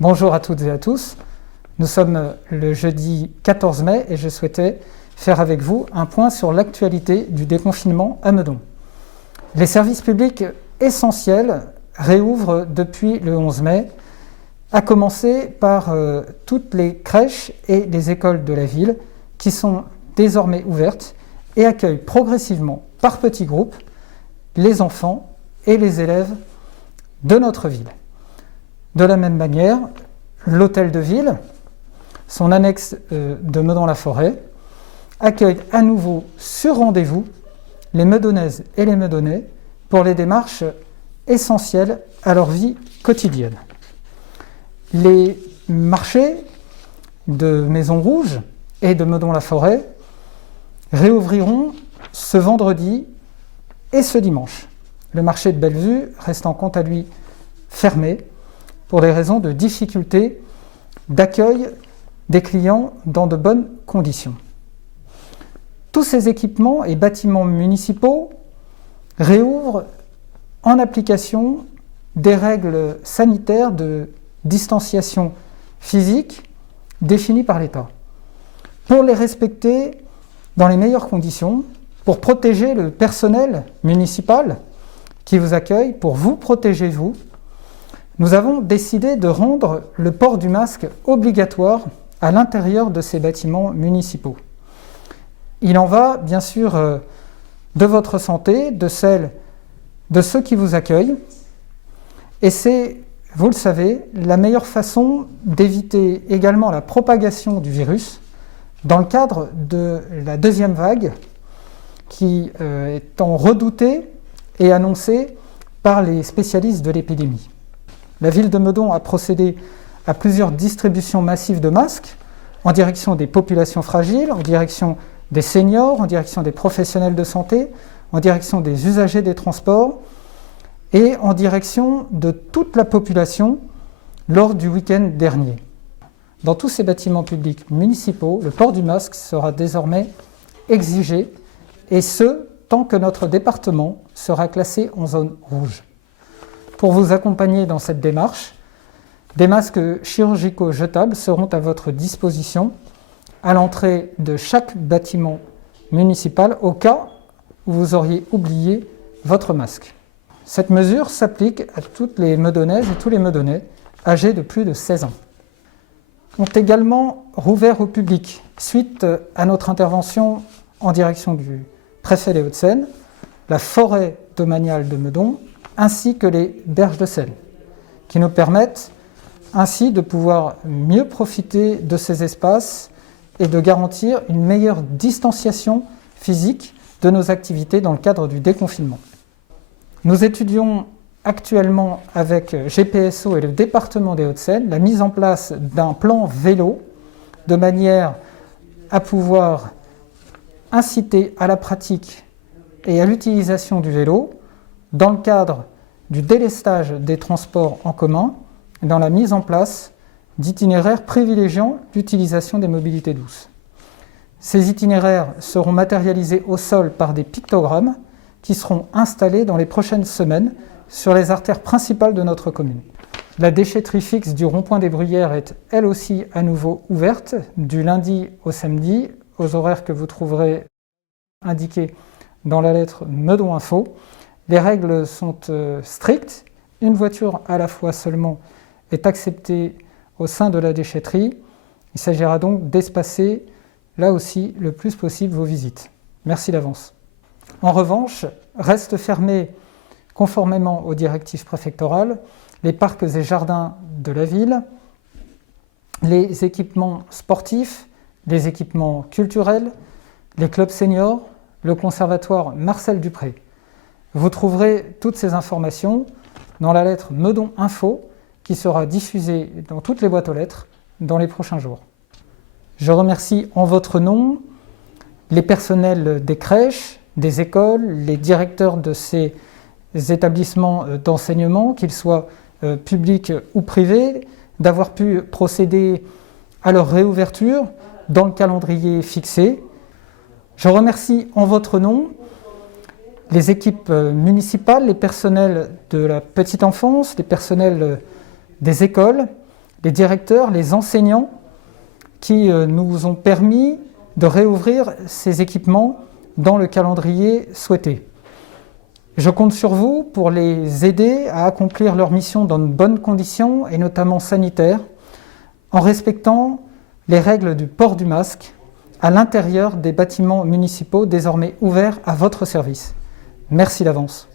Bonjour à toutes et à tous. Nous sommes le jeudi 14 mai et je souhaitais faire avec vous un point sur l'actualité du déconfinement à Meudon. Les services publics essentiels réouvrent depuis le 11 mai, à commencer par toutes les crèches et les écoles de la ville qui sont désormais ouvertes et accueillent progressivement par petits groupes les enfants et les élèves de notre ville. De la même manière, l'hôtel de ville, son annexe de Meudon-la-Forêt, accueille à nouveau sur rendez-vous les Meudonnaises et les Meudonnais pour les démarches essentielles à leur vie quotidienne. Les marchés de Maison Rouge et de Meudon-la-Forêt réouvriront ce vendredi et ce dimanche. Le marché de Bellevue restant quant à lui fermé pour des raisons de difficulté d'accueil des clients dans de bonnes conditions. Tous ces équipements et bâtiments municipaux réouvrent en application des règles sanitaires de distanciation physique définies par l'État. Pour les respecter dans les meilleures conditions, pour protéger le personnel municipal qui vous accueille, pour vous protéger vous, nous avons décidé de rendre le port du masque obligatoire à l'intérieur de ces bâtiments municipaux. Il en va bien sûr de votre santé, de celle de ceux qui vous accueillent, et c'est, vous le savez, la meilleure façon d'éviter également la propagation du virus dans le cadre de la deuxième vague qui est en redoutée et annoncée par les spécialistes de l'épidémie. La ville de Meudon a procédé à plusieurs distributions massives de masques en direction des populations fragiles, en direction des seniors, en direction des professionnels de santé, en direction des usagers des transports et en direction de toute la population lors du week-end dernier. Dans tous ces bâtiments publics municipaux, le port du masque sera désormais exigé, et ce, tant que notre département sera classé en zone rouge. Pour vous accompagner dans cette démarche, des masques chirurgicaux jetables seront à votre disposition à l'entrée de chaque bâtiment municipal au cas où vous auriez oublié votre masque. Cette mesure s'applique à toutes les Meudonnaises et tous les Meudonnais âgés de plus de 16 ans. Ont également rouvert au public, suite à notre intervention en direction du préfet des Hauts-de-Seine, la forêt domaniale de Meudon, ainsi que les berges de Seine, qui nous permettent ainsi de pouvoir mieux profiter de ces espaces et de garantir une meilleure distanciation physique de nos activités dans le cadre du déconfinement. Nous étudions actuellement avec GPSO et le département des Hauts-de-Seine la mise en place d'un plan vélo de manière à pouvoir inciter à la pratique et à l'utilisation du vélo dans le cadre du délestage des transports en commun et dans la mise en place d'itinéraires privilégiant l'utilisation des mobilités douces. Ces itinéraires seront matérialisés au sol par des pictogrammes qui seront installés dans les prochaines semaines sur les artères principales de notre commune. La déchetterie fixe du rond-point des Bruyères est elle aussi à nouveau ouverte du lundi au samedi aux horaires que vous trouverez indiqués dans la lettre Meudon Info. Les règles sont strictes. Une voiture à la fois seulement est acceptée au sein de la déchetterie. Il s'agira donc d'espacer là aussi le plus possible vos visites. Merci d'avance. En revanche, restent fermés, conformément aux directives préfectorales, les parcs et jardins de la ville, les équipements sportifs, les équipements culturels, les clubs seniors, le conservatoire Marcel Dupré. Vous trouverez toutes ces informations dans la lettre Meudon Info qui sera diffusée dans toutes les boîtes aux lettres dans les prochains jours. Je remercie en votre nom les personnels des crèches, des écoles, les directeurs de ces établissements d'enseignement, qu'ils soient publics ou privés, d'avoir pu procéder à leur réouverture dans le calendrier fixé. Je remercie en votre nom les équipes municipales, les personnels de la petite enfance, les personnels des écoles, les directeurs, les enseignants qui nous ont permis de réouvrir ces équipements dans le calendrier souhaité. Je compte sur vous pour les aider à accomplir leur mission dans de bonnes conditions et notamment sanitaires, en respectant les règles du port du masque à l'intérieur des bâtiments municipaux désormais ouverts à votre service. Merci d'avance.